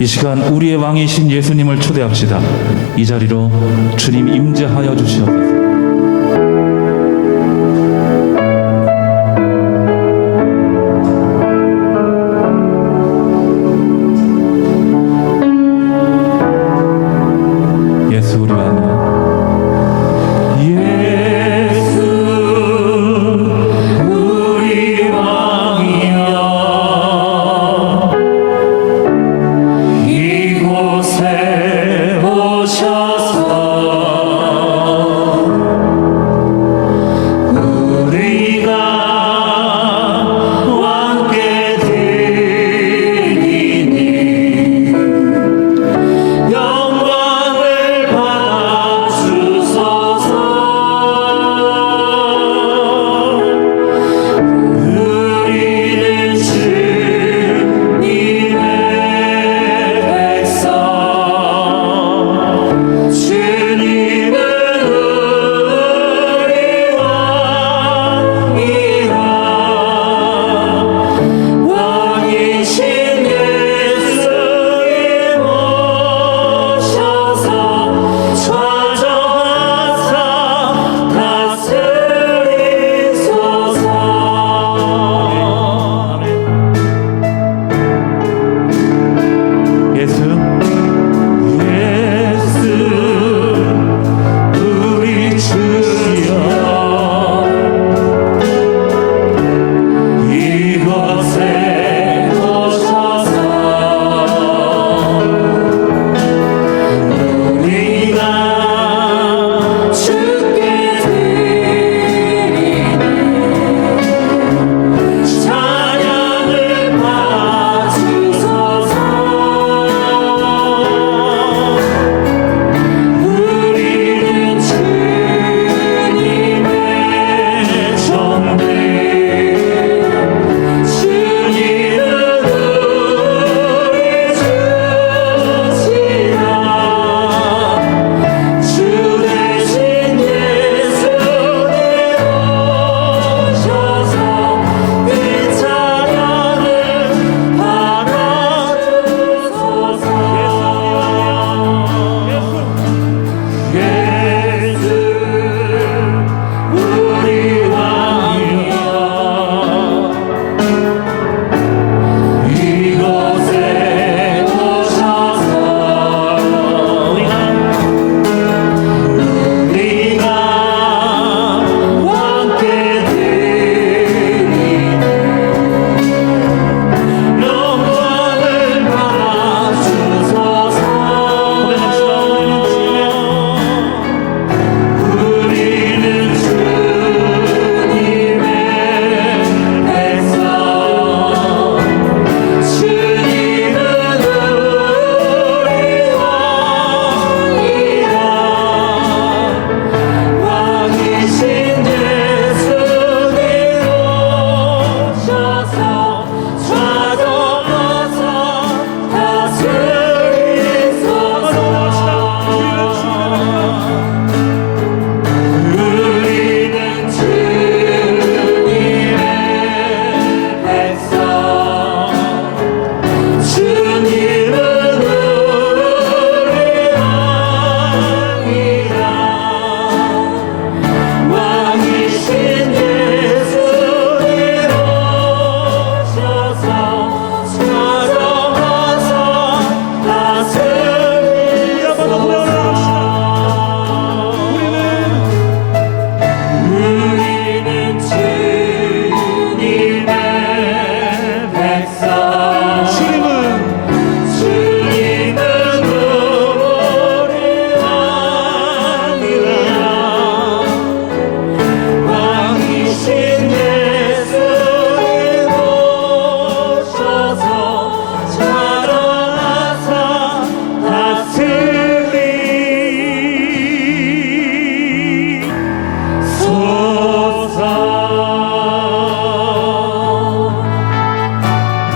이 시간 우리의 왕이신 예수님을 초대합시다. 이 자리로 주님 임재하여 주시옵소서. 예수 우리 왕이여,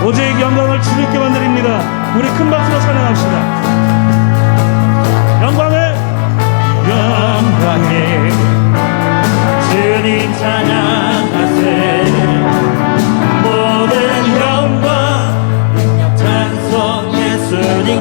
오직 영광을 주님께만 드립니다. 우리 큰 박수로 찬양합시다. 영광을 주님 찬양하세. 모든 영광 찬송 예수님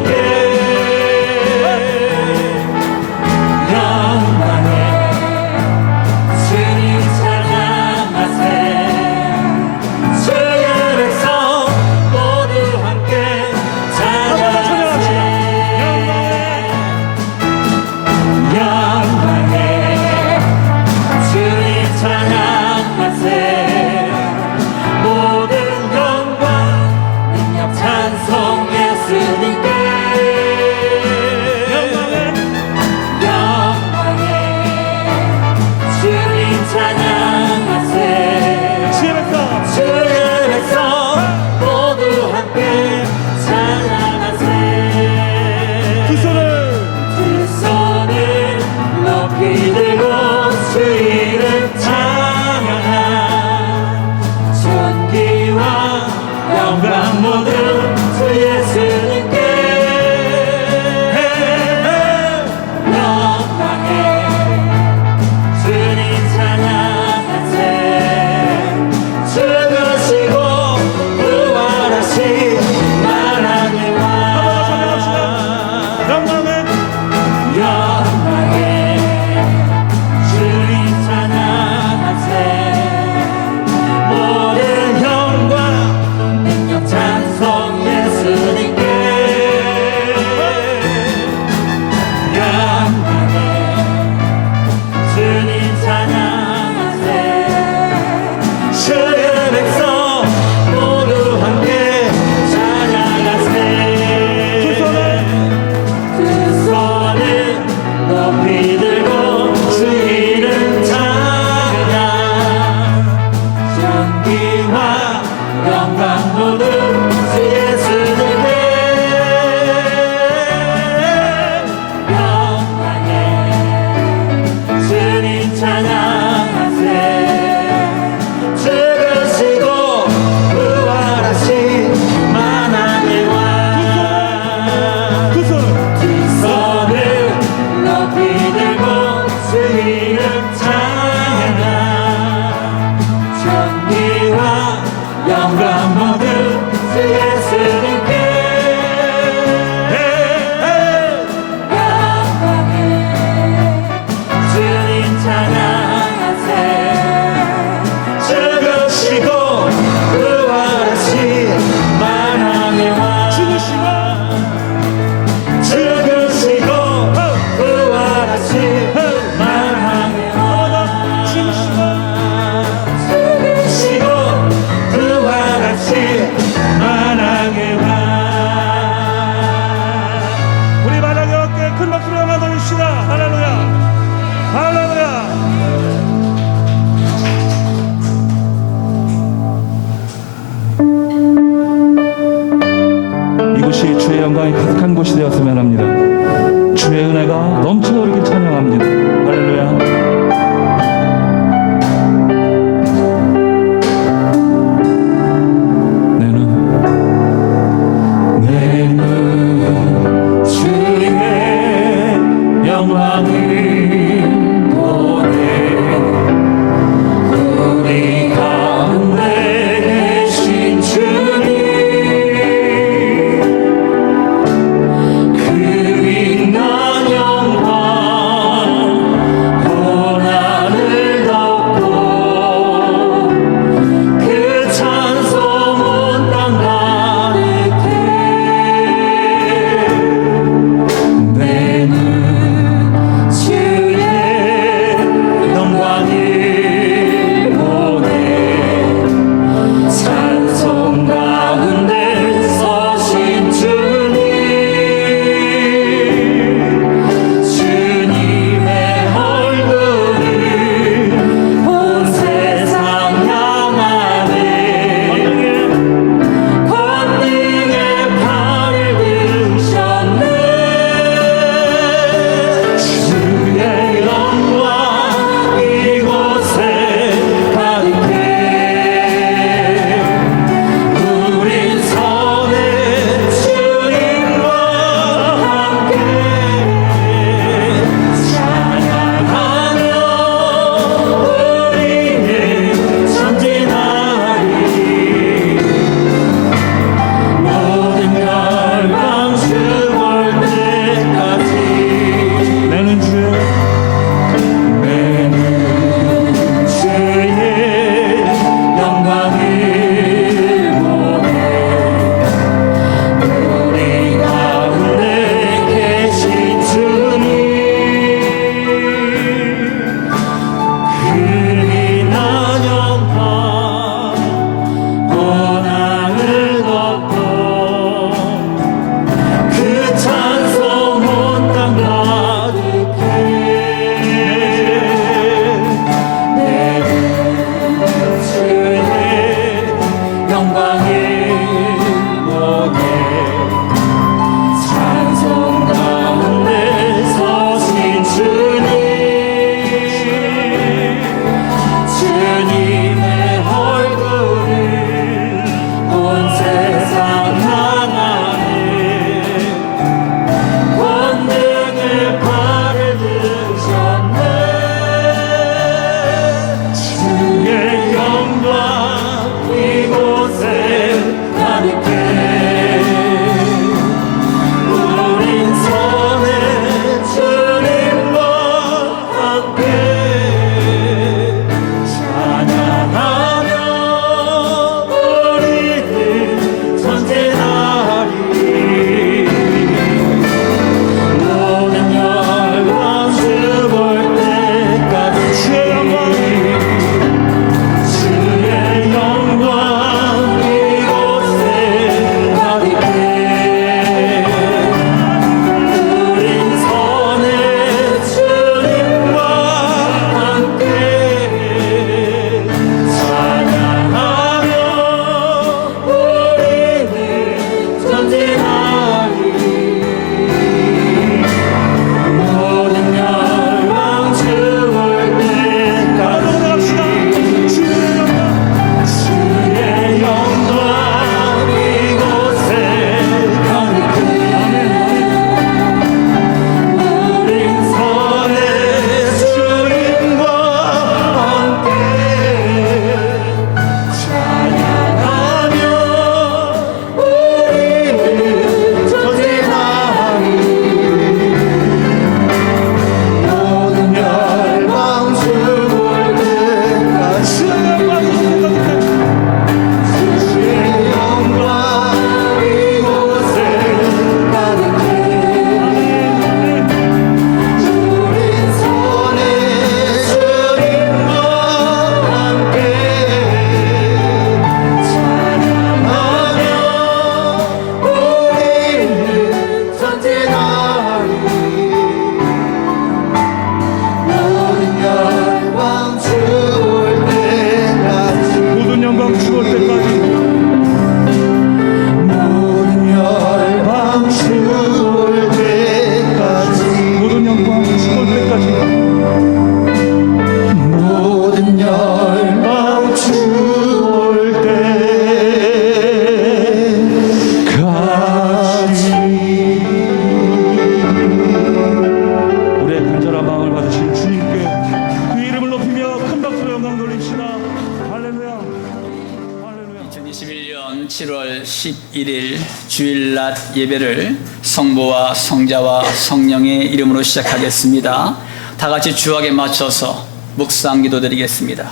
이번 7월 11일 주일낮 예배를 성부와 성자와 성령의 이름으로 시작하겠습니다. 다 같이 주악에 맞춰서 묵상 기도드리겠습니다.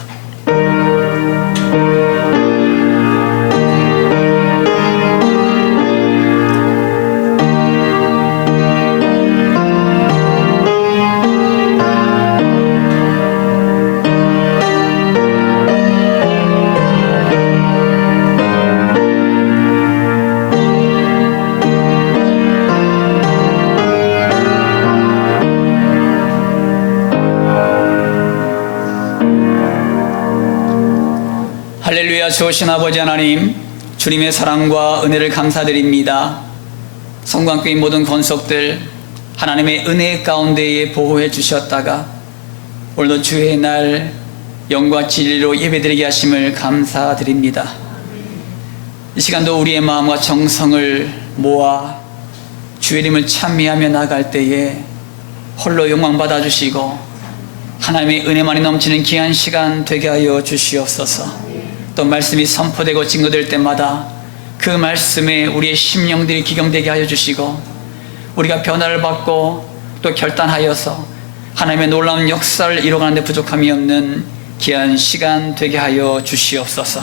할렐루야. 좋으신 아버지 하나님, 주님의 사랑과 은혜를 감사드립니다. 성광교회 모든 권속들 하나님의 은혜 가운데에 보호해 주셨다가 오늘도 주의 날 영과 진리로 예배드리게 하심을 감사드립니다. 이 시간도 우리의 마음과 정성을 모아 주의 이름을 찬미하며 나갈 때에 홀로 영광 받아주시고 하나님의 은혜만이 넘치는 귀한 시간 되게 하여 주시옵소서. 또 말씀이 선포되고 증거될 때마다 그 말씀에 우리의 심령들이 기경되게 하여 주시고 우리가 변화를 받고 또 결단하여서 하나님의 놀라운 역사를 이뤄가는 데 부족함이 없는 귀한 시간 되게 하여 주시옵소서.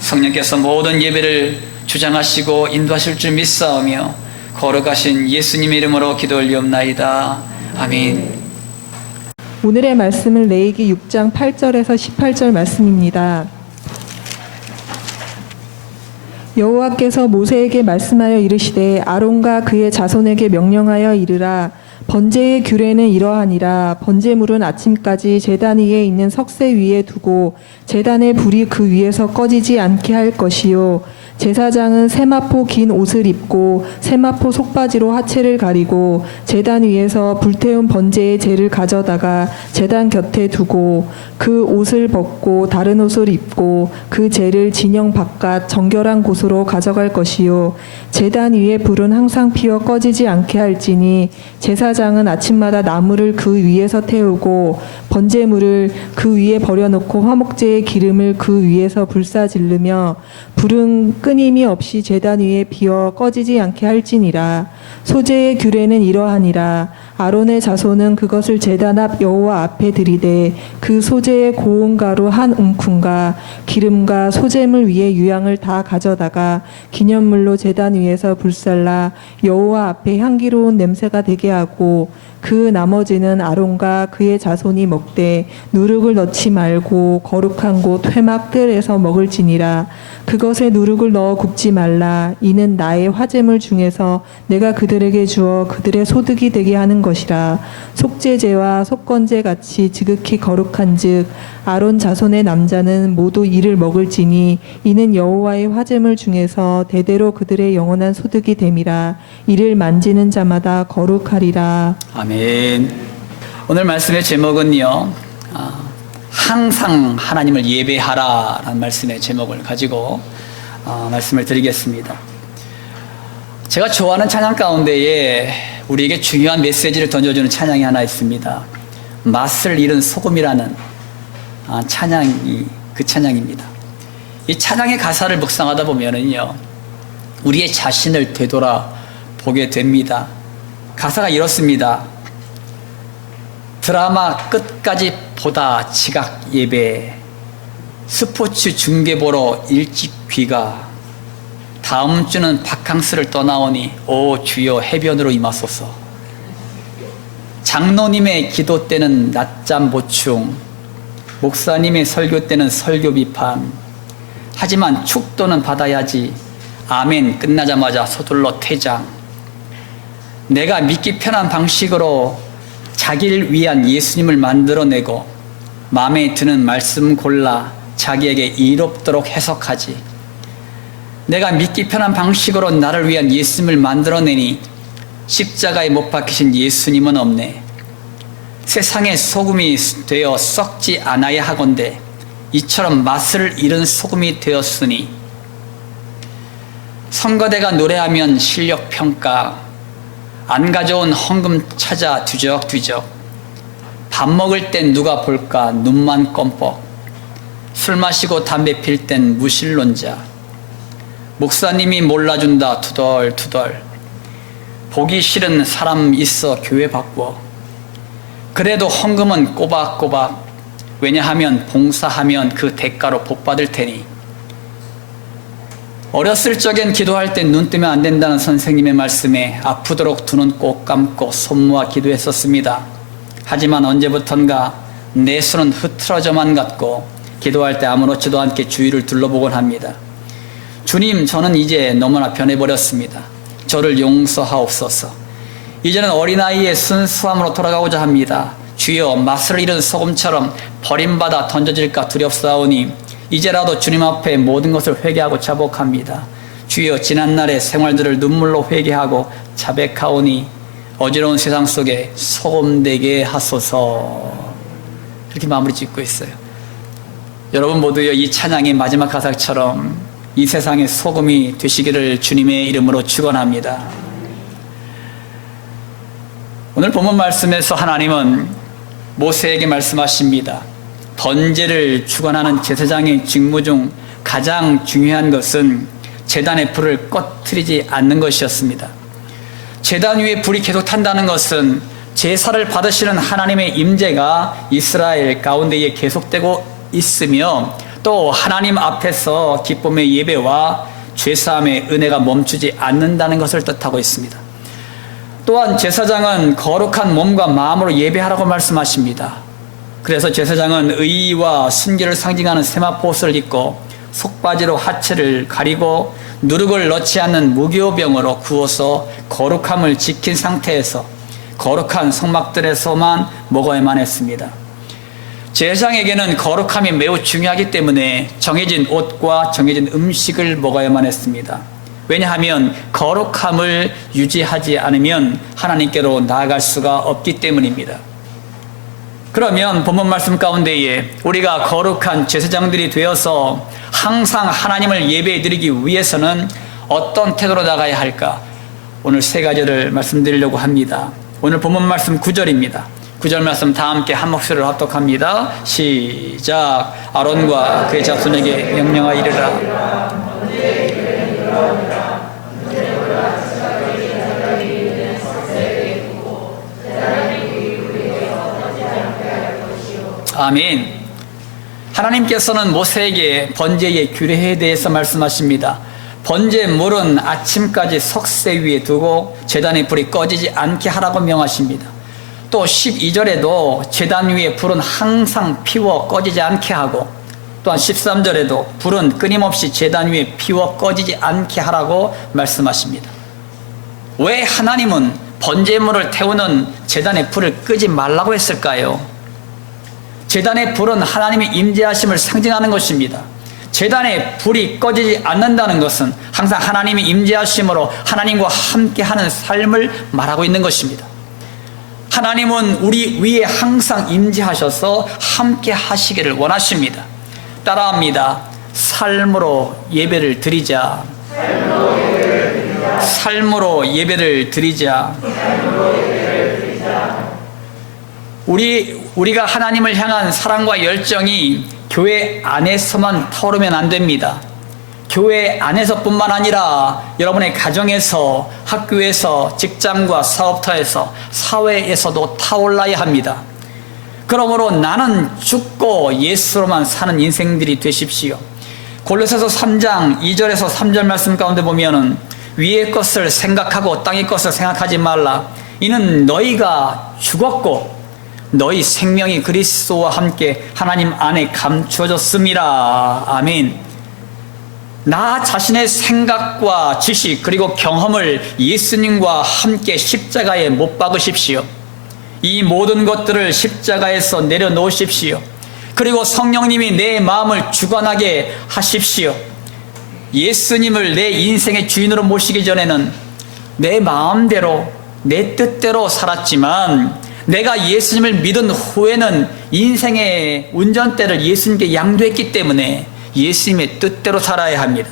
성령께서 모든 예배를 주장하시고 인도하실 줄 믿사오며 거룩하신 예수님의 이름으로 기도 올리옵나이다. 아멘. 오늘의 말씀은 레위기 6장 8절에서 18절 말씀입니다. 여호와께서 모세에게 말씀하여 이르시되 아론과 그의 자손에게 명령하여 이르라. 번제의 규례는 이러하니라. 번제물은 아침까지 제단 위에 있는 석쇠 위에 두고 제단의 불이 그 위에서 꺼지지 않게 할 것이요. 제사장은 세마포 긴 옷을 입고 세마포 속바지로 하체를 가리고 제단 위에서 불태운 번제의 재를 가져다가 제단 곁에 두고 그 옷을 벗고 다른 옷을 입고 그 재를 진영 바깥 정결한 곳으로 가져갈 것이요. 제단 위에 불은 항상 피어 꺼지지 않게 할지니 제사장은 아침마다 나무를 그 위에서 태우고 번제물을 그 위에 버려놓고 화목제의 기름을 그 위에서 불사지르며 불은 끊임이 없이 제단 위에 피어 꺼지지 않게 할지니라. 소제의 규례는 이러하니라. 아론의 자손은 그것을 제단 앞 여호와 앞에 들이되 그 소제의 고운 가루 한 움큼과 기름과 소제물 위에 유향을 다 가져다가 기념물로 제단 위에서 불살라 여호와 앞에 향기로운 냄새가 되게 하고 그 나머지는 아론과 그의 자손이 먹되 누룩을 넣지 말고 거룩한 곳 회막 뜰에서 먹을지니라. 그것에 누룩을 넣어 굽지 말라. 이는 나의 화제물 중에서 내가 그들에게 주어 그들의 소득이 되게 하는 것이라. 속죄제와 속건제 같이 지극히 거룩한즉 아론 자손의 남자는 모두 이를 먹을지니 이는 여호와의 화제물 중에서 대대로 그들의 영원한 소득이 됨이라. 이를 만지는 자마다 거룩하리라. 아멘. 오늘 말씀의 제목은요, 항상 하나님을 예배하라 라는 말씀의 제목을 가지고 말씀을 드리겠습니다. 제가 좋아하는 찬양 가운데에 우리에게 중요한 메시지를 던져주는 찬양이 하나 있습니다. 맛을 잃은 소금이라는 찬양이 그 찬양입니다. 이 찬양의 가사를 묵상하다 보면은요, 우리의 자신을 되돌아보게 됩니다. 가사가 이렇습니다. 드라마 끝까지 보다 지각 예배, 스포츠 중계 보러 일찍 귀가, 다음 주는 바캉스를 떠나오니 오 주여 해변으로 임하소서. 장로님의 기도 때는 낮잠 보충, 목사님의 설교 때는 설교 비판. 하지만 축도는 받아야지. 아멘 끝나자마자 서둘러 퇴장. 내가 믿기 편한 방식으로 자기를 위한 예수님을 만들어내고 마음에 드는 말씀 골라 자기에게 이롭도록 해석하지. 내가 믿기 편한 방식으로 나를 위한 예수님을 만들어내니 십자가에 못 박히신 예수님은 없네. 세상의 소금이 되어 썩지 않아야 하건대 이처럼 맛을 잃은 소금이 되었으니. 선거대가 노래하면 실력평가, 안 가져온 헌금 찾아 뒤적뒤적. 밥 먹을 땐 누가 볼까 눈만 껌뻑. 술 마시고 담배 필 땐 무신론자. 목사님이 몰라준다 투덜투덜. 보기 싫은 사람 있어 교회 바꿔. 그래도 헌금은 꼬박꼬박. 왜냐하면 봉사하면 그 대가로 복 받을 테니. 어렸을 적엔 기도할 때 눈 뜨면 안 된다는 선생님의 말씀에 아프도록 두 눈 꼭 감고 손 모아 기도했었습니다. 하지만 언제부턴가 내 손은 흐트러져만 갔고 기도할 때 아무렇지도 않게 주위를 둘러보곤 합니다. 주님, 저는 이제 너무나 변해버렸습니다. 저를 용서하옵소서. 이제는 어린아이의 순수함으로 돌아가고자 합니다. 주여, 맛을 잃은 소금처럼 버림받아 던져질까 두렵사오니 이제라도 주님 앞에 모든 것을 회개하고 자복합니다. 주여, 지난날의 생활들을 눈물로 회개하고 자백하오니 어지러운 세상 속에 소금 되게 하소서. 이렇게 마무리 짓고 있어요. 여러분 모두요, 이 찬양의 마지막 가사처럼 이 세상의 소금이 되시기를 주님의 이름으로 축원합니다. 오늘 본문 말씀에서 하나님은 모세에게 말씀하십니다. 번제를 주관하는 제사장의 직무 중 가장 중요한 것은 제단의 불을 꺼트리지 않는 것이었습니다. 제단 위에 불이 계속 탄다는 것은 제사를 받으시는 하나님의 임재가 이스라엘 가운데에 계속되고 있으며 또 하나님 앞에서 기쁨의 예배와 죄사함의 은혜가 멈추지 않는다는 것을 뜻하고 있습니다. 또한 제사장은 거룩한 몸과 마음으로 예배하라고 말씀하십니다. 그래서 제사장은 의와 순결을 상징하는 세마포옷을 입고 속바지로 하체를 가리고 누룩을 넣지 않는 무교병으로 구워서 거룩함을 지킨 상태에서 거룩한 성막들에서만 먹어야만 했습니다. 제사장에게는 거룩함이 매우 중요하기 때문에 정해진 옷과 정해진 음식을 먹어야만 했습니다. 왜냐하면 거룩함을 유지하지 않으면 하나님께로 나아갈 수가 없기 때문입니다. 그러면 본문 말씀 가운데에 우리가 거룩한 제사장들이 되어서 항상 하나님을 예배드리기 위해서는 어떤 태도로 나가야 할까? 오늘 세 가지를 말씀드리려고 합니다. 오늘 본문 말씀 9절입니다. 9절 말씀 다 함께 한 목소리로 합독합니다. 시작. 아론과 그의 자손에게 명령하이르라. 아멘. 하나님께서는 모세에게 번제의 규례에 대해서 말씀하십니다. 번제물은 아침까지 석쇠 위에 두고 제단의 불이 꺼지지 않게 하라고 명하십니다. 또 12절에도 제단 위에 불은 항상 피워 꺼지지 않게 하고 또한 13절에도 불은 끊임없이 제단 위에 피워 꺼지지 않게 하라고 말씀하십니다. 왜 하나님은 번제물을 태우는 제단의 불을 끄지 말라고 했을까요? 제단의 불은 하나님의 임재하심을 상징하는 것입니다. 제단의 불이 꺼지지 않는다는 것은 항상 하나님의 임재하심으로 하나님과 함께하는 삶을 말하고 있는 것입니다. 하나님은 우리 위에 항상 임재하셔서 함께 하시기를 원하십니다. 따라합니다. 삶으로 예배를 드리자. 삶으로 예배를 드리자. 우리가 하나님을 향한 사랑과 열정이 교회 안에서만 타오르면 안 됩니다. 교회 안에서뿐만 아니라 여러분의 가정에서, 학교에서, 직장과 사업터에서, 사회에서도 타올라야 합니다. 그러므로 나는 죽고 예수로만 사는 인생들이 되십시오. 골로새서 3장 2절에서 3절 말씀 가운데 보면은 위의 것을 생각하고 땅의 것을 생각하지 말라. 이는 너희가 죽었고 너희 생명이 그리스도와 함께 하나님 안에 감추어졌습니다. 아멘. 나 자신의 생각과 지식 그리고 경험을 예수님과 함께 십자가에 못 박으십시오. 이 모든 것들을 십자가에서 내려놓으십시오. 그리고 성령님이 내 마음을 주관하게 하십시오. 예수님을 내 인생의 주인으로 모시기 전에는 내 마음대로 내 뜻대로 살았지만 내가 예수님을 믿은 후에는 인생의 운전대를 예수님께 양도했기 때문에 예수님의 뜻대로 살아야 합니다.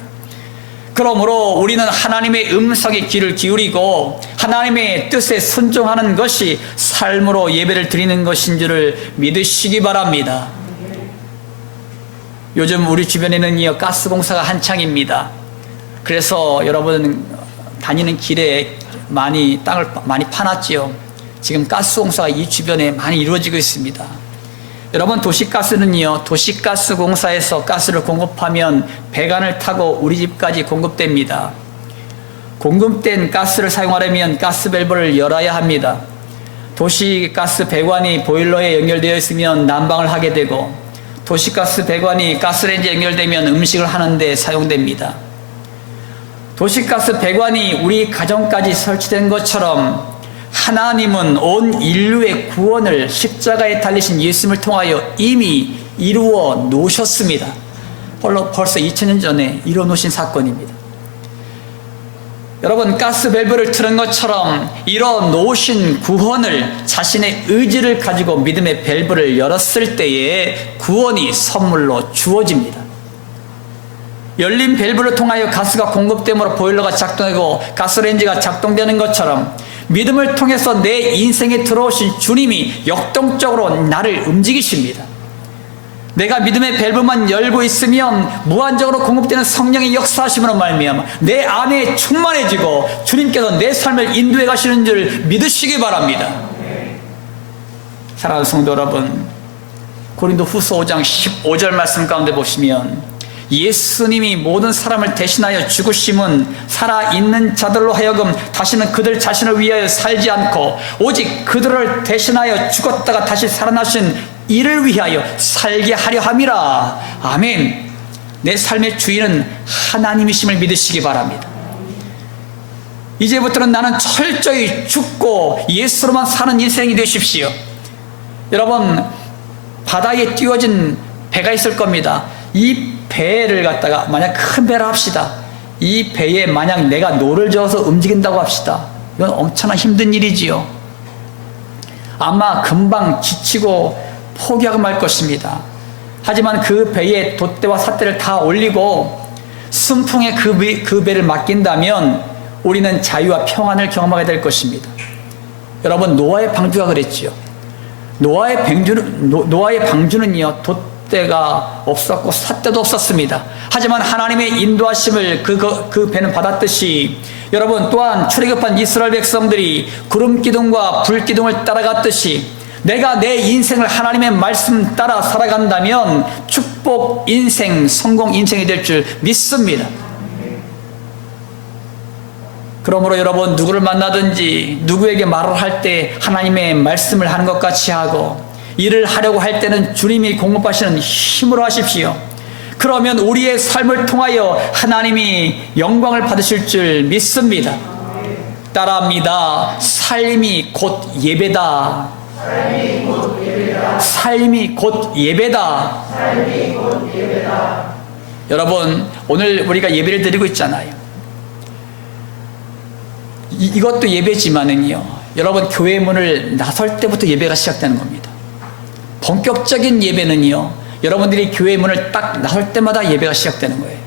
그러므로 우리는 하나님의 음성에 귀를 기울이고 하나님의 뜻에 순종하는 것이 삶으로 예배를 드리는 것인 줄을 믿으시기 바랍니다. 요즘 우리 주변에는 가스공사가 한창입니다. 그래서 여러분 다니는 길에 땅을 많이 파놨지요. 지금 가스 공사가 이 주변에 많이 이루어지고 있습니다. 여러분 도시가스는요, 도시가스 공사에서 가스를 공급하면 배관을 타고 우리 집까지 공급됩니다. 공급된 가스를 사용하려면 가스 밸브를 열어야 합니다. 도시가스 배관이 보일러에 연결되어 있으면 난방을 하게 되고, 도시가스 배관이 가스레인지에 연결되면 음식을 하는데 사용됩니다. 도시가스 배관이 우리 가정까지 설치된 것처럼 하나님은 온 인류의 구원을 십자가에 달리신 예수님을 통하여 이미 이루어 놓으셨습니다. 벌써 2000년 전에 이루어 놓으신 사건입니다. 여러분, 가스 밸브를 틀은 것처럼 이루어 놓으신 구원을 자신의 의지를 가지고 믿음의 밸브를 열었을 때에 구원이 선물로 주어집니다. 열린 밸브를 통하여 가스가 공급됨으로 보일러가 작동하고 가스레인지가 작동되는 것처럼 믿음을 통해서 내 인생에 들어오신 주님이 역동적으로 나를 움직이십니다. 내가 믿음의 밸브만 열고 있으면 무한적으로 공급되는 성령의 역사하심으로 말미암아 내 안에 충만해지고 주님께서 내 삶을 인도해 가시는 줄 믿으시기 바랍니다. 사랑하는 성도 여러분, 고린도후서 5장 15절 말씀 가운데 보시면 예수님이 모든 사람을 대신하여 죽으심은 살아있는 자들로 하여금 다시는 그들 자신을 위하여 살지 않고 오직 그들을 대신하여 죽었다가 다시 살아나신 이를 위하여 살게 하려 함이라. 아멘. 내 삶의 주인은 하나님이심을 믿으시기 바랍니다. 이제부터는 나는 철저히 죽고 예수로만 사는 인생이 되십시오. 여러분, 바다에 띄워진 배가 있을 겁니다. 이 배를 갖다가 만약 큰 배를 합시다. 이 배에 만약 내가 노를 저어서 움직인다고 합시다. 이건 엄청난 힘든 일이지요. 아마 금방 지치고 포기하고 말 것입니다. 하지만 그 배에 돛대와 삿대를 다 올리고 순풍에 그 배를 맡긴다면 우리는 자유와 평안을 경험하게 될 것입니다. 여러분, 노아의 방주가 그랬지요. 노아의 방주는요, 돛대가 없었고 삿대도 없었습니다. 하지만 하나님의 인도하심을 그 배는 받았듯이 여러분, 또한 출애굽한 이스라엘 백성들이 구름 기둥과 불 기둥을 따라갔듯이 내가 내 인생을 하나님의 말씀 따라 살아간다면 축복 인생, 성공 인생이 될 줄 믿습니다. 그러므로 여러분, 누구를 만나든지 누구에게 말을 할 때 하나님의 말씀을 하는 것 같이 하고, 일을 하려고 할 때는 주님이 공급하시는 힘으로 하십시오. 그러면 우리의 삶을 통하여 하나님이 영광을 받으실 줄 믿습니다. 따라합니다. 삶이 곧 예배다. 삶이 곧 예배다. 여러분, 오늘 우리가 예배를 드리고 있잖아요. 이것도 예배지만은요, 여러분, 교회 문을 나설 때부터 예배가 시작되는 겁니다. 본격적인 예배는요, 여러분들이 교회 문을 딱 나설 때마다 예배가 시작되는 거예요.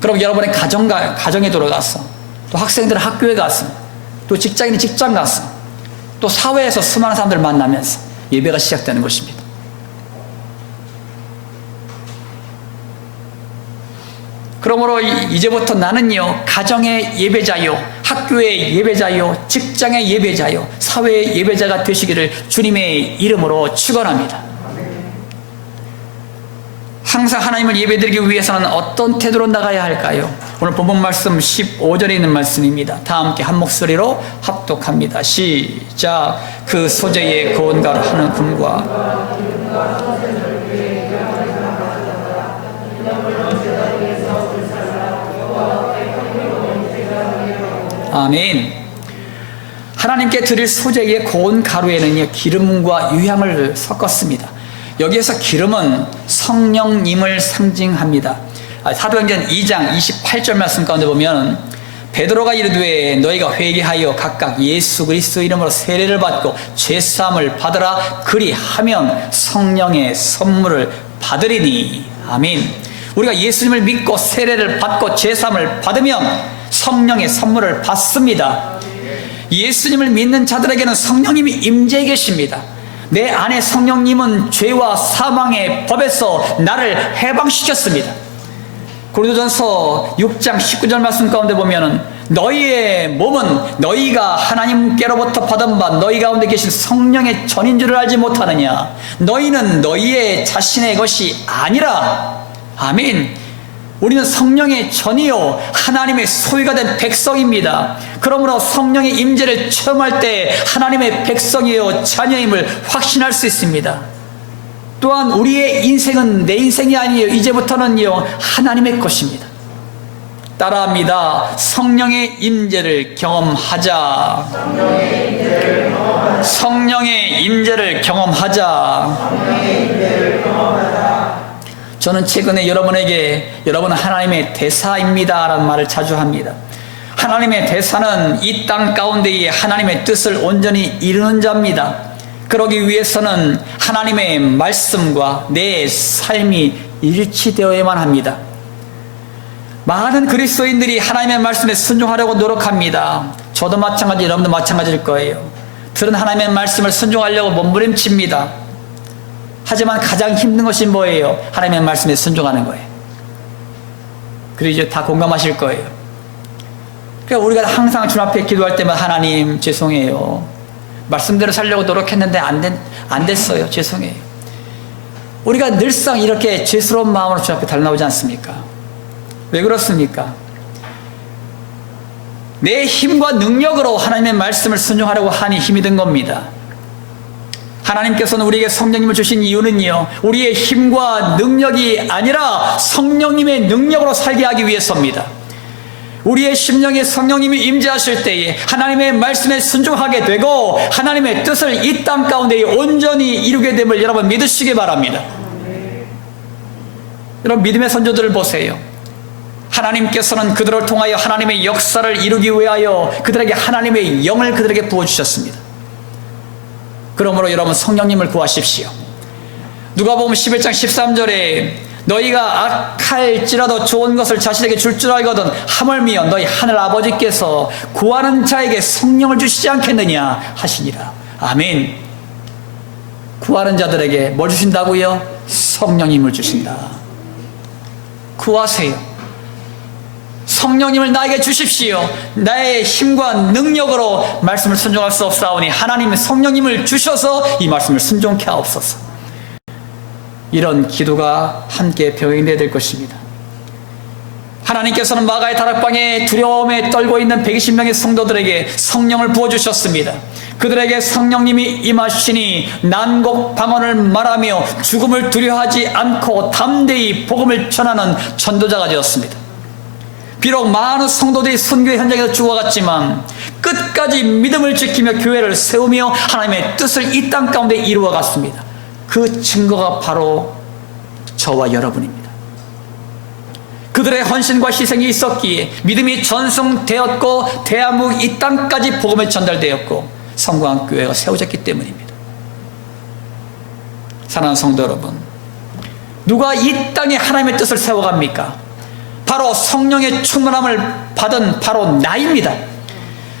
그럼 여러분의 가정에 들어가서, 또 학생들은 학교에 가서, 또 직장인은 직장 가서, 또 사회에서 수많은 사람들을 만나면서 예배가 시작되는 것입니다. 그러므로 이제부터 나는요, 가정의 예배자요, 학교의 예배자요, 직장의 예배자요, 사회의 예배자가 되시기를 주님의 이름으로 축원합니다. 항상 하나님을 예배드리기 위해서는 어떤 태도로 나가야 할까요? 오늘 본문 말씀 15절에 있는 말씀입니다. 다 함께 한 목소리로 합독합니다. 시작. 그 소재에 고운 가루 하는 금과 아멘. 하나님께 드릴 소재의 고운 가루에는요, 기름과 유향을 섞었습니다. 여기에서 기름은 성령님을 상징합니다. 사도행전 2장 28절 말씀 가운데 보면 베드로가 이르되 너희가 회개하여 각각 예수 그리스도 이름으로 세례를 받고 죄사함을 받으라 그리하면 성령의 선물을 받으리니. 아멘. 우리가 예수님을 믿고 세례를 받고 죄사함을 받으면 성령의 선물을 받습니다. 예수님을 믿는 자들에게는 성령님이 임재해 계십니다. 내 안에 성령님은 죄와 사망의 법에서 나를 해방시켰습니다. 고린도전서 6장 19절 말씀 가운데 보면은 너희의 몸은 너희가 하나님께로부터 받은 바 너희 가운데 계신 성령의 전인 줄을 알지 못하느냐. 너희는 너희의 자신의 것이 아니라. 아멘. 우리는 성령의 전이요 하나님의 소유가 된 백성입니다. 그러므로 성령의 임재를 체험할 때 하나님의 백성이요 자녀임을 확신할 수 있습니다. 또한 우리의 인생은 내 인생이 아니에요. 이제부터는요 하나님의 것입니다. 따라합니다. 성령의 임재를 경험하자. 성령의 임재를 경험하자. 저는 최근에 여러분에게 여러분은 하나님의 대사입니다 라는 말을 자주 합니다. 하나님의 대사는 이 땅 가운데에 하나님의 뜻을 온전히 이루는 자입니다. 그러기 위해서는 하나님의 말씀과 내 삶이 일치되어야만 합니다. 많은 그리스도인들이 하나님의 말씀에 순종하려고 노력합니다. 저도 마찬가지, 여러분도 마찬가지일 거예요. 들은 하나님의 말씀을 순종하려고 몸부림칩니다. 하지만 가장 힘든 것이 뭐예요? 하나님의 말씀에 순종하는 거예요. 그리고 이제 다 공감하실 거예요. 그러니까 우리가 항상 주님 앞에 기도할 때마다 하나님 죄송해요. 말씀대로 살려고 노력했는데 안 됐어요. 죄송해요. 우리가 늘상 이렇게 죄스러운 마음으로 주님 앞에 달려나오지 않습니까? 왜 그렇습니까? 내 힘과 능력으로 하나님의 말씀을 순종하려고 하니 힘이 든 겁니다. 하나님께서는 우리에게 성령님을 주신 이유는요 우리의 힘과 능력이 아니라 성령님의 능력으로 살게 하기 위해서입니다. 우리의 심령에 성령님이 임재하실 때에 하나님의 말씀에 순종하게 되고 하나님의 뜻을 이 땅 가운데 온전히 이루게 됨을 여러분 믿으시기 바랍니다. 여러분 믿음의 선조들을 보세요. 하나님께서는 그들을 통하여 하나님의 역사를 이루기 위하여 그들에게 하나님의 영을 그들에게 부어주셨습니다. 그러므로 여러분 성령님을 구하십시오. 누가복음 11장 13절에 너희가 악할지라도 좋은 것을 자신에게 줄 줄 알거든 하물며 너희 하늘 아버지께서 구하는 자에게 성령을 주시지 않겠느냐 하시니라. 아멘. 구하는 자들에게 뭘 주신다고요? 성령님을 주신다. 구하세요. 성령님을 나에게 주십시오. 나의 힘과 능력으로 말씀을 순종할 수 없사오니 하나님은 성령님을 주셔서 이 말씀을 순종케 하옵소서. 이런 기도가 함께 병행되어야 될 것입니다. 하나님께서는 마가의 다락방에 두려움에 떨고 있는 120명의 성도들에게 성령을 부어주셨습니다. 그들에게 성령님이 임하시니 난곡 방언을 말하며 죽음을 두려워하지 않고 담대히 복음을 전하는 전도자가 되었습니다. 비록 많은 성도들이 선교의 현장에서 죽어갔지만 끝까지 믿음을 지키며 교회를 세우며 하나님의 뜻을 이 땅 가운데 이루어갔습니다. 그 증거가 바로 저와 여러분입니다. 그들의 헌신과 희생이 있었기에 믿음이 전승되었고 대한민국 이 땅까지 복음이 전달되었고 성공한 교회가 세워졌기 때문입니다. 사랑하는 성도 여러분, 누가 이 땅에 하나님의 뜻을 세워갑니까? 바로 성령의 충만함을 받은 바로 나입니다.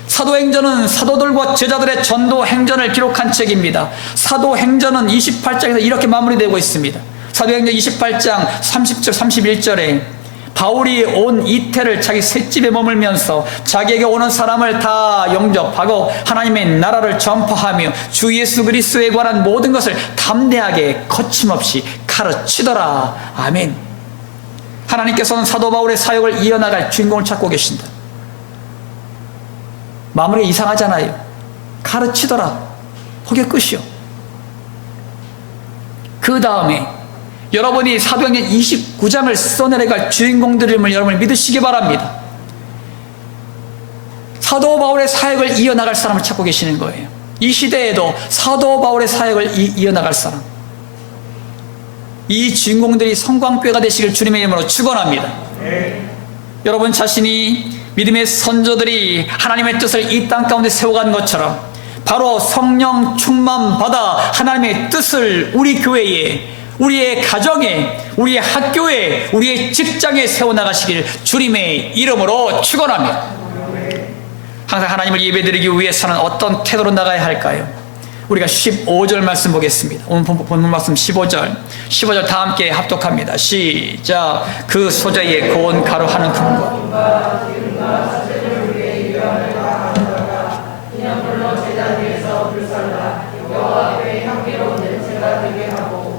사도행전은 사도들과 제자들의 전도 행전을 기록한 책입니다. 사도행전은 28장에서 이렇게 마무리되고 있습니다. 사도행전 28장 30절 31절에 바울이 온 이태를 자기 셋집에 머물면서 자기에게 오는 사람을 다 영접하고 하나님의 나라를 전파하며 주 예수 그리스도에 관한 모든 것을 담대하게 거침없이 가르치더라. 아멘. 하나님께서는 사도 바울의 사역을 이어나갈 주인공을 찾고 계신다. 마무리가 이상하잖아요. 가르치더라. 그게 끝이요. 그 다음에 여러분이 사도행전 29장을 써내려갈 주인공들임을 여러분이 믿으시기 바랍니다. 사도 바울의 사역을 이어나갈 사람을 찾고 계시는 거예요. 이 시대에도 사도 바울의 사역을 이어나갈 사람, 이 주인공들이 성광교회가 되시길 주님의 이름으로 축원합니다. 여러분 자신이 믿음의 선조들이 하나님의 뜻을 이 땅 가운데 세워간 것처럼 바로 성령 충만 받아 하나님의 뜻을 우리 교회에, 우리의 가정에, 우리의 학교에, 우리의 직장에 세워나가시길 주님의 이름으로 축원합니다. 항상 하나님을 예배드리기 위해서는 어떤 태도로 나가야 할까요? 우리가 15절 말씀 보겠습니다. 오늘 본문 말씀 15절. 15절 다 함께 합독합니다. 시작. 그 소재에 고운 가루 한 움큼과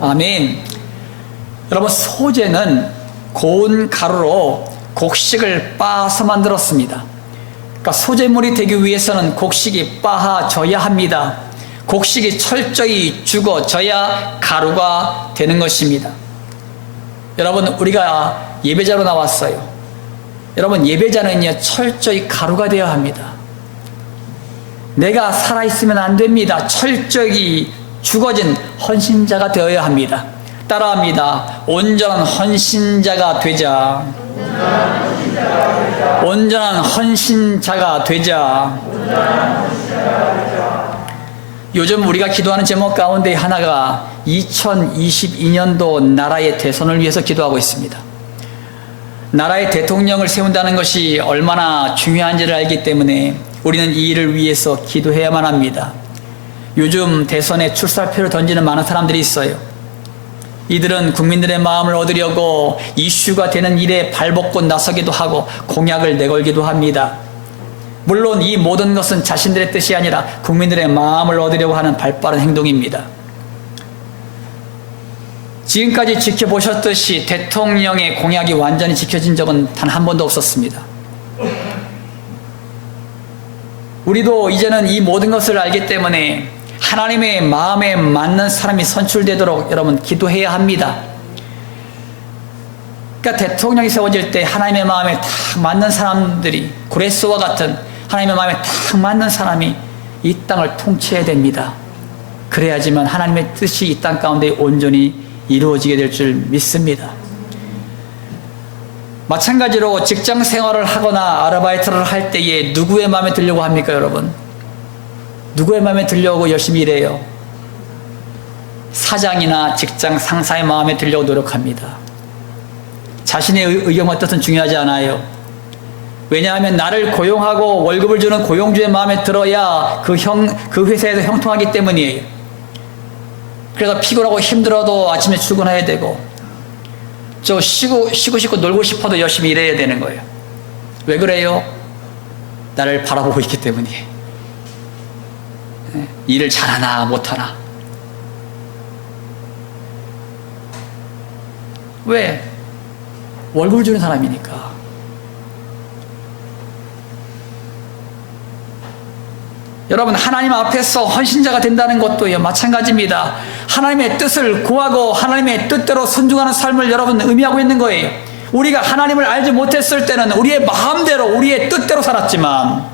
아멘. 여러분, 소재는 고운 가루로 곡식을 빻아서 만들었습니다. 그러니까 소재물이 되기 위해서는 곡식이 빻아져야 합니다. 곡식이 철저히 죽어져야 가루가 되는 것입니다. 여러분, 우리가 예배자로 나왔어요. 여러분, 예배자는요 철저히 가루가 되어야 합니다. 내가 살아있으면 안 됩니다. 철저히 죽어진 헌신자가 되어야 합니다. 따라합니다. 온전한 헌신자가 되자. 온전한 헌신자가 되자. 요즘 우리가 기도하는 제목 가운데 하나가 2022년도 나라의 대선을 위해서 기도하고 있습니다. 나라의 대통령을 세운다는 것이 얼마나 중요한지를 알기 때문에 우리는 이 일을 위해서 기도해야만 합니다. 요즘 대선에 출사표를 던지는 많은 사람들이 있어요. 이들은 국민들의 마음을 얻으려고 이슈가 되는 일에 발벗고 나서기도 하고 공약을 내걸기도 합니다. 물론 이 모든 것은 자신들의 뜻이 아니라 국민들의 마음을 얻으려고 하는 발빠른 행동입니다. 지금까지 지켜보셨듯이 대통령의 공약이 완전히 지켜진 적은 단 한 번도 없었습니다. 우리도 이제는 이 모든 것을 알기 때문에 하나님의 마음에 맞는 사람이 선출되도록 여러분 기도해야 합니다. 그러니까 대통령이 세워질 때 하나님의 마음에 딱 맞는 사람들이, 고레스와 같은 하나님의 마음에 딱 맞는 사람이 이 땅을 통치해야 됩니다. 그래야지만 하나님의 뜻이 이 땅 가운데 온전히 이루어지게 될 줄 믿습니다. 마찬가지로 직장 생활을 하거나 아르바이트를 할 때에 누구의 마음에 들려고 합니까, 여러분? 누구의 마음에 들려고 열심히 일해요? 사장이나 직장 상사의 마음에 들려고 노력합니다. 자신의 의견과 뜻은 중요하지 않아요. 왜냐하면 나를 고용하고 월급을 주는 고용주의 마음에 들어야 그 회사에서 형통하기 때문이에요. 그래서 피곤하고 힘들어도 아침에 출근해야 되고, 저 쉬고 싶고 놀고 싶어도 열심히 일해야 되는 거예요. 왜 그래요? 나를 바라보고 있기 때문이에요. 일을 잘하나 못하나. 왜? 월급을 주는 사람이니까. 여러분, 하나님 앞에서 헌신자가 된다는 것도요 마찬가지입니다. 하나님의 뜻을 구하고 하나님의 뜻대로 순종하는 삶을 여러분 의미하고 있는 거예요. 우리가 하나님을 알지 못했을 때는 우리의 마음대로 우리의 뜻대로 살았지만,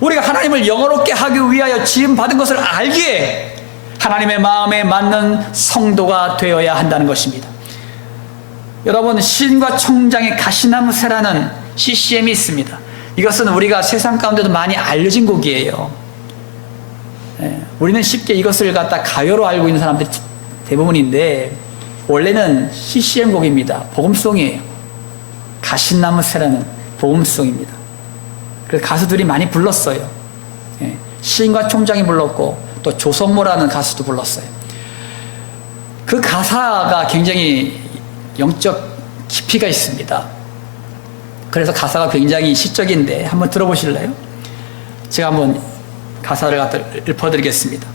우리가 하나님을 영화롭게 하기 위하여 지음받은 것을 알기에 하나님의 마음에 맞는 성도가 되어야 한다는 것입니다. 여러분, 시인과 총장의 가시나무새라는 CCM이 있습니다. 이것은 우리가 세상 가운데도 많이 알려진 곡이에요. 우리는 쉽게 이것을 갖다 가요로 알고 있는 사람들이 대부분인데, 원래는 CCM 곡입니다. 복음송이에요. 가시나무새라는 복음송입니다. 그래서 가수들이 많이 불렀어요. 시인과 총장이 불렀고 또 조성모라는 가수도 불렀어요. 그 가사가 굉장히 영적 깊이가 있습니다. 그래서 가사가 굉장히 시적인데 한번 들어보실래요? 제가 한번 가사를 갖다 읊어드리겠습니다.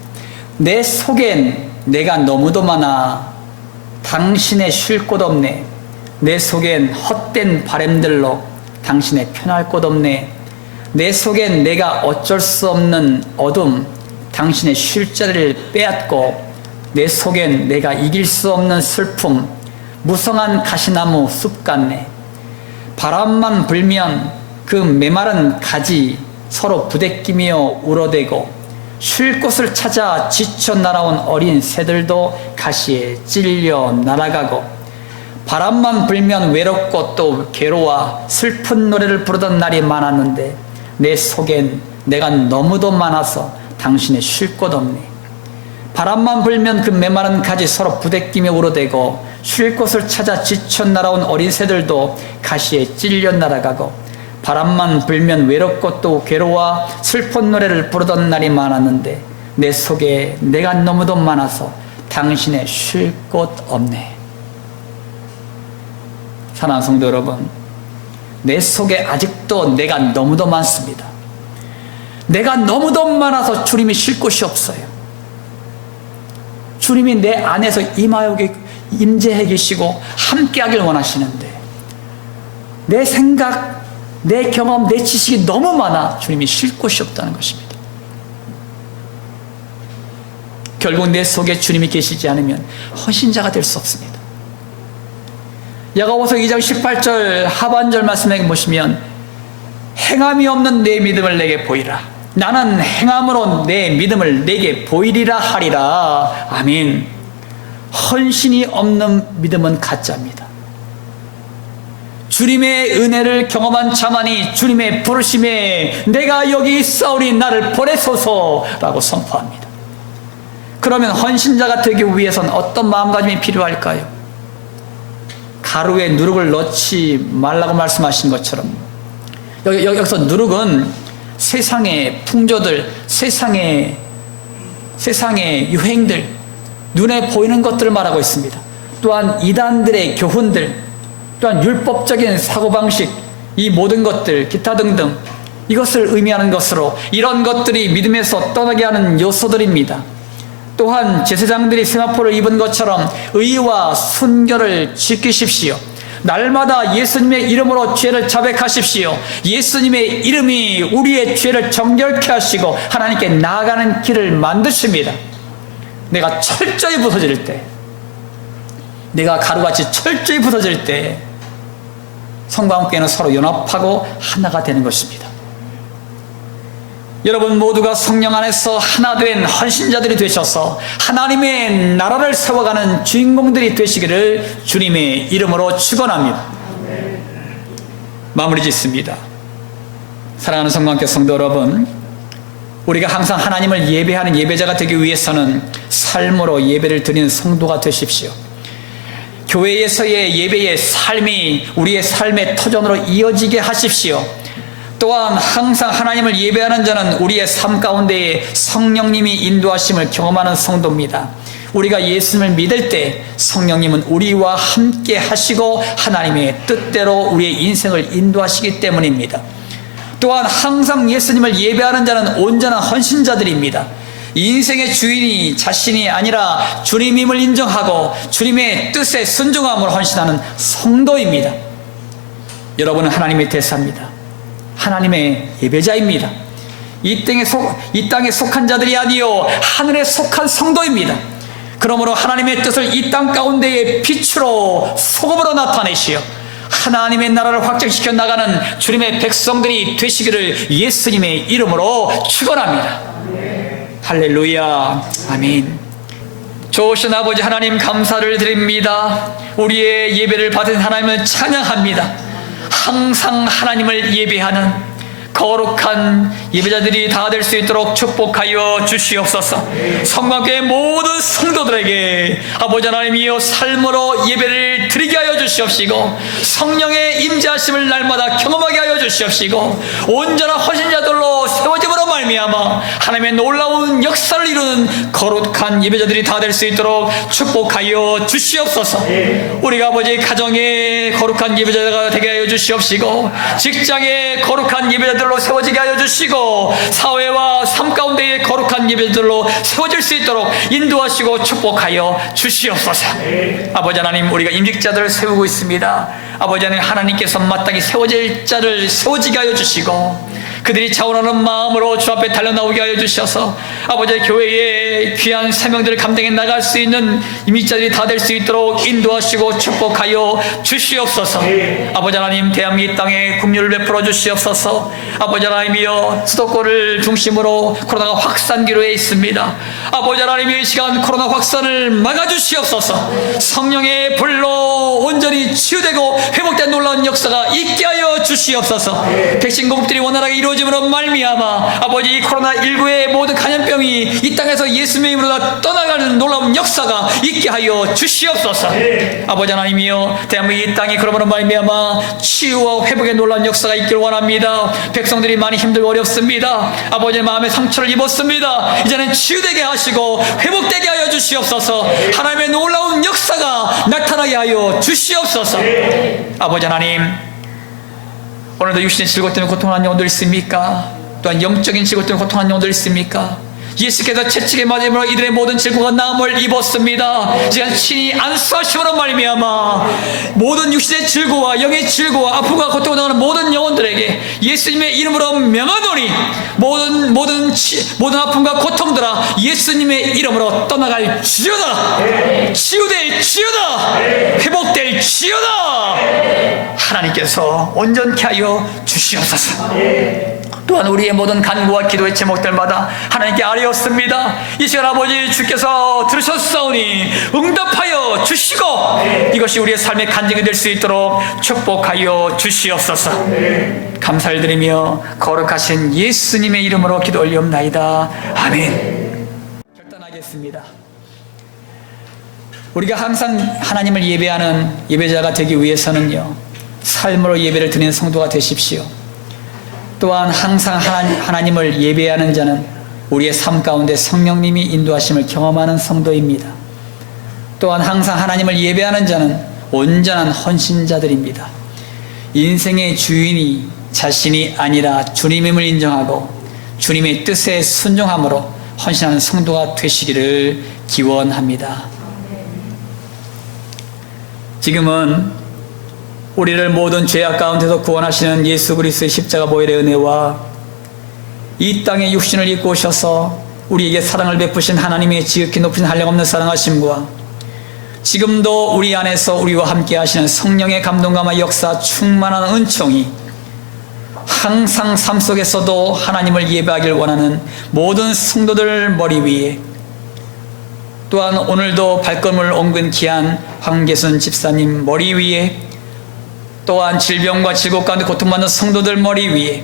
내 속엔 내가 너무도 많아 당신의 쉴 곳 없네. 내 속엔 헛된 바램들로 당신의 편할 곳 없네. 내 속엔 내가 어쩔 수 없는 어둠, 당신의 쉴 자리를 빼앗고, 내 속엔 내가 이길 수 없는 슬픔, 무성한 가시나무 숲 같네. 바람만 불면 그 메마른 가지 서로 부대끼며 울어대고, 쉴 곳을 찾아 지쳐 날아온 어린 새들도 가시에 찔려 날아가고, 바람만 불면 외롭고 또 괴로워 슬픈 노래를 부르던 날이 많았는데, 내 속엔 내가 너무도 많아서 당신의 쉴 곳 없네. 바람만 불면 그 메마른 가지 서로 부대끼며 울어대고, 쉴 곳을 찾아 지쳐 날아온 어린 새들도 가시에 찔려 날아가고, 바람만 불면 외롭고 또 괴로워 슬픈 노래를 부르던 날이 많았는데, 내 속에 내가 너무도 많아서 당신의 쉴 곳 없네. 사랑하는 성도 여러분, 내 속에 아직도 내가 너무도 많습니다. 내가 너무도 많아서 주님이 쉴 곳이 없어요. 주님이 내 안에서 임재해 계시고 함께 하길 원하시는데, 내 생각, 내 경험, 내 지식이 너무 많아 주님이 쉴 곳이 없다는 것입니다. 결국 내 속에 주님이 계시지 않으면 헌신자가 될 수 없습니다. 야고보서 2장 18절 하반절 말씀에 보시면 행함이 없는 내 믿음을 내게 보이라. 나는 행함으로 내 믿음을 내게 보이리라 하리라. 아멘. 헌신이 없는 믿음은 가짜입니다. 주님의 은혜를 경험한 자만이 주님의 부르심에 내가 여기 있사오니 나를 보내소서라고 선포합니다. 그러면 헌신자가 되기 위해서는 어떤 마음가짐이 필요할까요? 가루에 누룩을 넣지 말라고 말씀하신 것처럼 여기서 누룩은 세상의 풍조들, 세상의 유행들, 눈에 보이는 것들을 말하고 있습니다. 또한 이단들의 교훈들, 또한 율법적인 사고방식, 이 모든 것들, 기타 등등, 이것을 의미하는 것으로 이런 것들이 믿음에서 떠나게 하는 요소들입니다. 또한 제사장들이 세마포를 입은 것처럼 의와 순결을 지키십시오. 날마다 예수님의 이름으로 죄를 자백하십시오. 예수님의 이름이 우리의 죄를 정결케 하시고 하나님께 나아가는 길을 만드십니다. 내가 철저히 부서질 때, 내가 가루같이 철저히 부서질 때 성과 함께는 서로 연합하고 하나가 되는 것입니다. 여러분 모두가 성령 안에서 하나 된 헌신자들이 되셔서 하나님의 나라를 세워가는 주인공들이 되시기를 주님의 이름으로 축원합니다. 마무리 짓습니다. 사랑하는 성령께 성도 여러분, 우리가 항상 하나님을 예배하는 예배자가 되기 위해서는 삶으로 예배를 드리는 성도가 되십시오. 교회에서의 예배의 삶이 우리의 삶의 터전으로 이어지게 하십시오. 또한 항상 하나님을 예배하는 자는 우리의 삶 가운데에 성령님이 인도하심을 경험하는 성도입니다. 우리가 예수님을 믿을 때 성령님은 우리와 함께 하시고 하나님의 뜻대로 우리의 인생을 인도하시기 때문입니다. 또한 항상 예수님을 예배하는 자는 온전한 헌신자들입니다. 인생의 주인이 자신이 아니라 주님임을 인정하고 주님의 뜻에 순종함으로 헌신하는 성도입니다. 여러분은 하나님의 대사입니다. 하나님의 예배자입니다. 이 땅에 속한 자들이 아니요 하늘에 속한 성도입니다. 그러므로 하나님의 뜻을 이 땅 가운데에 빛으로 소금으로 나타내시어 하나님의 나라를 확장시켜 나가는 주님의 백성들이 되시기를 예수님의 이름으로 축원합니다. 할렐루야. 아멘. 좋으신 아버지 하나님 감사를 드립니다. 우리의 예배를 받은 하나님을 찬양합니다. 항상 하나님을 예배하는 거룩한 예배자들이 다 될 수 있도록 축복하여 주시옵소서. 성곽교회 모든 성도들에게 아버지 하나님이여 삶으로 예배를 드리게 하여 주시옵시고 성령의 임재하심을 날마다 경험하게 하여 주시옵시고 온전한 헌신자들로 세워짐으로 말미암아 하나님의 놀라운 역사를 이루는 거룩한 예배자들이 다 될 수 있도록 축복하여 주시옵소서. 우리가 아버지 가정의 거룩한 예배자가 되게 하여 주시옵시고 직장의 거룩한 예배자들 로 세워지게 하여 주시고 사회와 삶 가운데의 거룩한 예배들로 세워질 수 있도록 인도하시고 축복하여 주시옵소서. 아버지 하나님, 우리가 임직자들을 세우고 있습니다. 아버지 하나님, 하나님께서 마땅히 세워질 자를 세워지게 하여 주시고 그들이 자원하는 마음으로 주 앞에 달려나오게 하여 주셔서 아버지 교회의 귀한 사명들을 감당해 나갈 수 있는 임직자들이 다 될 수 있도록 인도하시고 축복하여 주시옵소서. 아버지 하나님, 대한민국 땅에 긍휼을 베풀어 주시옵소서. 아버지 하나님이여, 수도권을 중심으로 코로나가 확산기로 해 있습니다. 아버지 하나님의 이 시간 코로나 확산을 막아주시옵소서. 성령의 불로 온전히 치유되고 회복된 놀라운 역사가 있게 하여 주시옵소서. 주시옵소서. 백신 공급들이 원활하게 이루어짐으로 말미암아 아버지 이 코로나19의 모든 감염병이 이 땅에서 예수님의 이름으로 떠나가는 놀라운 역사가 있게 하여 주시옵소서. 아버지 하나님이여 대한민국 이 땅이 그러므로 말미암아 치유와 회복의 놀라운 역사가 있기를 원합니다. 백성들이 많이 힘들고 어렵습니다. 아버지의 마음에 상처를 입었습니다. 이제는 치유되게 하시고 회복되게 하여 주시옵소서. 하나님의 놀라운 역사가 나타나게 하여 주시옵소서. 아버지 하나님 오늘도 육신의 질고 때문에 고통하는 영혼들 있습니까? 또한 영적인 질고 때문에 고통하는 영혼들 있습니까? 예수께서 채찍에 맞음으로 이들의 모든 질고가 나음을 입었습니다. 시간 친히 안수하심으로 말미암아 모든 육신의 질고와 영의 질고와 아픔과 고통을 당하는 모든 영혼들에게 예수님의 이름으로 명하노니 모든 아픔과 고통들아 예수님의 이름으로 떠나갈 지어다. 치유될 지어다. 회복될 지어다. 하나님께서 온전케 하여 주시옵소서. 또한 우리의 모든 간구와 기도의 제목들마다 하나님께 아뢰었습니다. 이 시간 아버지 주께서 들으셨사오니 응답하여 주시고 이것이 우리의 삶의 간증이 될 수 있도록 축복하여 주시옵소서. 감사를 드리며 거룩하신 예수님의 이름으로 기도 올리옵나이다. 아멘. 결단하겠습니다. 우리가 항상 하나님을 예배하는 예배자가 되기 위해서는요, 삶으로 예배를 드리는 성도가 되십시오. 또한 항상 하나님을 예배하는 자는 우리의 삶 가운데 성령님이 인도하심을 경험하는 성도입니다. 또한 항상 하나님을 예배하는 자는 온전한 헌신자들입니다. 인생의 주인이 자신이 아니라 주님임을 인정하고 주님의 뜻에 순종함으로 헌신하는 성도가 되시기를 기원합니다. 지금은 우리를 모든 죄악 가운데서 구원하시는 예수 그리스도의 십자가 보혈의 은혜와 이 땅에 육신을 입고 오셔서 우리에게 사랑을 베푸신 하나님의 지극히 높은 한량없는 사랑하심과 지금도 우리 안에서 우리와 함께 하시는 성령의 감동감과 역사 충만한 은총이 항상 삶 속에서도 하나님을 예배하길 원하는 모든 성도들 머리 위에, 또한 오늘도 발걸음을 옮긴 귀한 황계순 집사님 머리 위에, 또한 질병과 질곡 가운데 고통받는 성도들 머리 위에,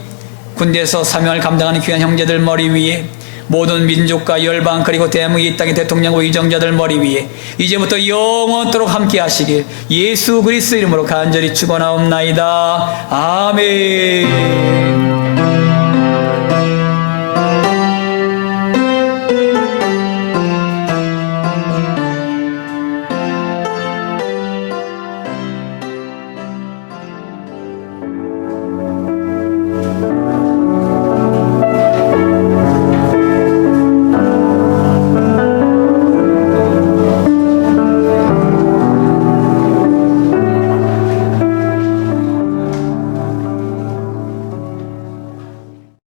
군대에서 사명을 감당하는 귀한 형제들 머리 위에, 모든 민족과 열방 그리고 대한민국 이 땅의 대통령과 의정자들 머리 위에 이제부터 영원토록 함께 하시길 예수 그리스도 이름으로 간절히 축원하옵나이다. 아멘.